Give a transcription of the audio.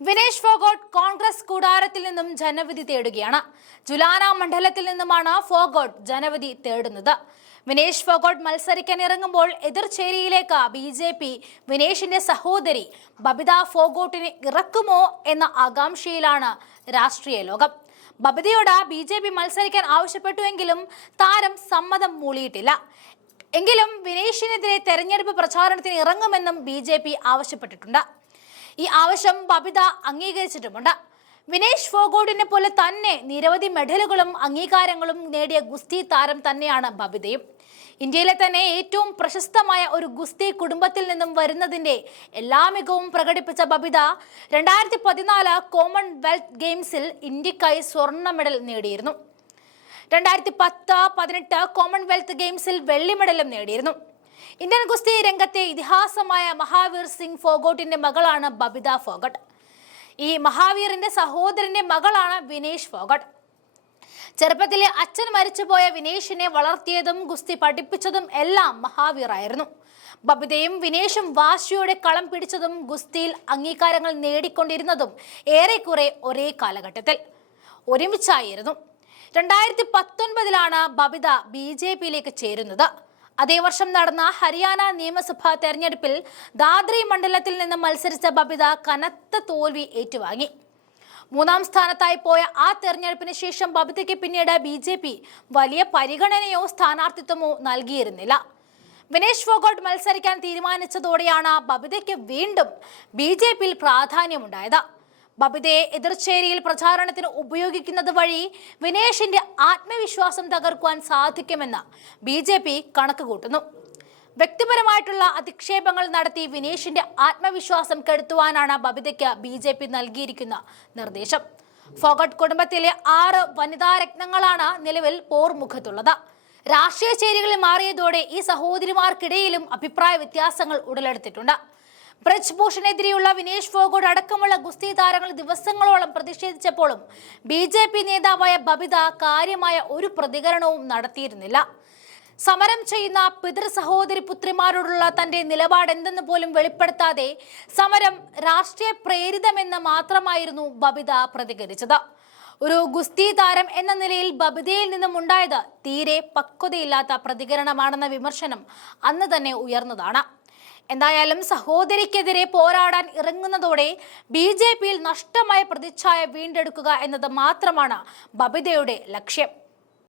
Vinesh forgot Congress കൂടാരത്തിൽ നിന്നും ജനവിധി തേടുകയാണ്. ജുലാന മണ്ഡലത്തിൽ നിന്നുമാണ് ഫോഗോട്ട് ജനവിധി തേടുന്നത്. വിനേഷ് ഫോഗോട്ട് മത്സരിക്കാൻ ഇറങ്ങുമ്പോൾ എതിർചേരിയിലേക്ക് ബി ജെ പി വിനേഷിന്റെ സഹോദരി ബബിത ഫോഗോട്ടിനെ ഇറക്കുമോ എന്ന ആകാംക്ഷയിലാണ് രാഷ്ട്രീയ ലോകം. ബബിതയോട് ബി ജെ പി മത്സരിക്കാൻ ആവശ്യപ്പെട്ടുവെങ്കിലും താരം സമ്മതം മൂളിയിട്ടില്ല. എങ്കിലും വിനേഷിനെതിരെ തെരഞ്ഞെടുപ്പ് പ്രചാരണത്തിന് ഇറങ്ങുമെന്നും ബി ആവശ്യപ്പെട്ടിട്ടുണ്ട്. ഈ ആവശ്യം ബബിത അംഗീകരിച്ചിട്ടുമുണ്ട്. വിനേഷ് ഫോഗോഡിനെ പോലെ തന്നെ നിരവധി മെഡലുകളും അംഗീകാരങ്ങളും നേടിയ ഗുസ്തി താരം തന്നെയാണ് ബബിതയും. ഇന്ത്യയിലെ തന്നെ ഏറ്റവും പ്രശസ്തമായ ഒരു ഗുസ്തി കുടുംബത്തിൽ നിന്നും വരുന്നതിന്റെ എല്ലാ മികവും പ്രകടിപ്പിച്ച ബബിത രണ്ടായിരത്തി പതിനാല് കോമൺവെൽത്ത് ഗെയിംസിൽ ഇന്ത്യക്കായി സ്വർണ മെഡൽ നേടിയിരുന്നു. രണ്ടായിരത്തി പത്ത് പതിനെട്ട് കോമൺവെൽത്ത് ഗെയിംസിൽ വെള്ളി മെഡലും നേടിയിരുന്നു. ഇന്ത്യൻ ഗുസ്തി രംഗത്തെ ഇതിഹാസമായ മഹാവീർ സിംഗ് ഫോഗോട്ടിന്റെ മകളാണ് ബബിത ഫോഗട്ട്. ഈ മഹാവീറിന്റെ സഹോദരന്റെ മകളാണ് വിനേഷ് ഫോഗട്ട്. ചെറുപ്പത്തിലെ അച്ഛൻ മരിച്ചുപോയ വിനേഷിനെ വളർത്തിയതും ഗുസ്തി പഠിപ്പിച്ചതും എല്ലാം മഹാവീറായിരുന്നു. ബബിതയും വിനേഷും വാശിയോടെ കളം പിടിച്ചതും ഗുസ്തിയിൽ അംഗീകാരങ്ങൾ നേടിക്കൊണ്ടിരുന്നതും ഏറെക്കുറെ ഒരേ കാലഘട്ടത്തിൽ ഒരുമിച്ചായിരുന്നു. രണ്ടായിരത്തി പത്തൊൻപതിലാണ് ബബിത ബി ജെ പിയിലേക്ക് ചേരുന്നത്. അതേ വർഷം നടന്ന ഹരിയാന നിയമസഭാ തെരഞ്ഞെടുപ്പിൽ ദാദ്രി മണ്ഡലത്തിൽ നിന്ന് മത്സരിച്ച ബബിത കനത്ത തോൽവി ഏറ്റുവാങ്ങി. മൂന്നാം സ്ഥാനത്തായി പോയ ആ തെരഞ്ഞെടുപ്പിന് ശേഷം ബബിതയ്ക്ക് പിന്നീട് ബി ജെ പി വലിയ പരിഗണനയോ സ്ഥാനാർത്ഥിത്വമോ നൽകിയിരുന്നില്ല. വിനേഷ് ഫോഗോട്ട് മത്സരിക്കാൻ തീരുമാനിച്ചതോടെയാണ് ബബിതയ്ക്ക് വീണ്ടും ബി ജെ പിയിൽ പ്രാധാന്യമുണ്ടായത്. ബബിതയെ എതിർച്ചേരിയിൽ പ്രചാരണത്തിന് ഉപയോഗിക്കുന്നത് വഴി വിനേഷിന്റെ ആത്മവിശ്വാസം തകർക്കുവാൻ സാധിക്കുമെന്ന് ബി ജെ പി കണക്ക് കൂട്ടുന്നു. വ്യക്തിപരമായിട്ടുള്ള അധിക്ഷേപങ്ങൾ നടത്തി വിനേഷിന്റെ ആത്മവിശ്വാസം കെടുത്തുവാനാണ് ബബിതയ്ക്ക് ബി ജെ പി നൽകിയിരിക്കുന്ന നിർദ്ദേശം. ഫോഗട്ട് കുടുംബത്തിലെ ആറ് വനിതാ രത്നങ്ങളാണ് നിലവിൽ പോർമുഖത്തുള്ളത്. രാഷ്ട്രീയ ചേരികളിൽ മാറിയതോടെ ഈ സഹോദരിമാർക്കിടയിലും അഭിപ്രായ വ്യത്യാസങ്ങൾ ഉടലെടുത്തിട്ടുണ്ട്. ബ്രജ് ഭൂഷണെതിരെയുള്ള വിനേഷ് ഫോഗോഡ് അടക്കമുള്ള ഗുസ്തി താരങ്ങൾ ദിവസങ്ങളോളം പ്രതിഷേധിച്ചപ്പോഴും ബി ജെ പി നേതാവായ ബബിത കാര്യമായ ഒരു പ്രതികരണവും നടത്തിയിരുന്നില്ല. സമരം ചെയ്യുന്ന പിതൃ സഹോദരി പുത്രിമാരോടുള്ള തന്റെ നിലപാട് എന്തെന്ന് പോലും വെളിപ്പെടുത്താതെ സമരം രാഷ്ട്രീയ പ്രേരിതമെന്ന് മാത്രമായിരുന്നു ബബിത പ്രതികരിച്ചത്. ഒരു ഗുസ്തി താരം എന്ന നിലയിൽ ബബിതയിൽ നിന്നും ഉണ്ടായത് തീരെ പക്വതയില്ലാത്ത പ്രതികരണമാണെന്ന വിമർശനം അന്ന് തന്നെ ഉയർന്നതാണ്. എന്തായാലും സഹോദരിക്കെതിരെ പോരാടാൻ ഇറങ്ങുന്നതോടെ ബി ജെ പിയിൽ നഷ്ടമായ പ്രതിച്ഛായ വീണ്ടെടുക്കുക എന്നത് മാത്രമാണ് ബബിതയുടെ ലക്ഷ്യം.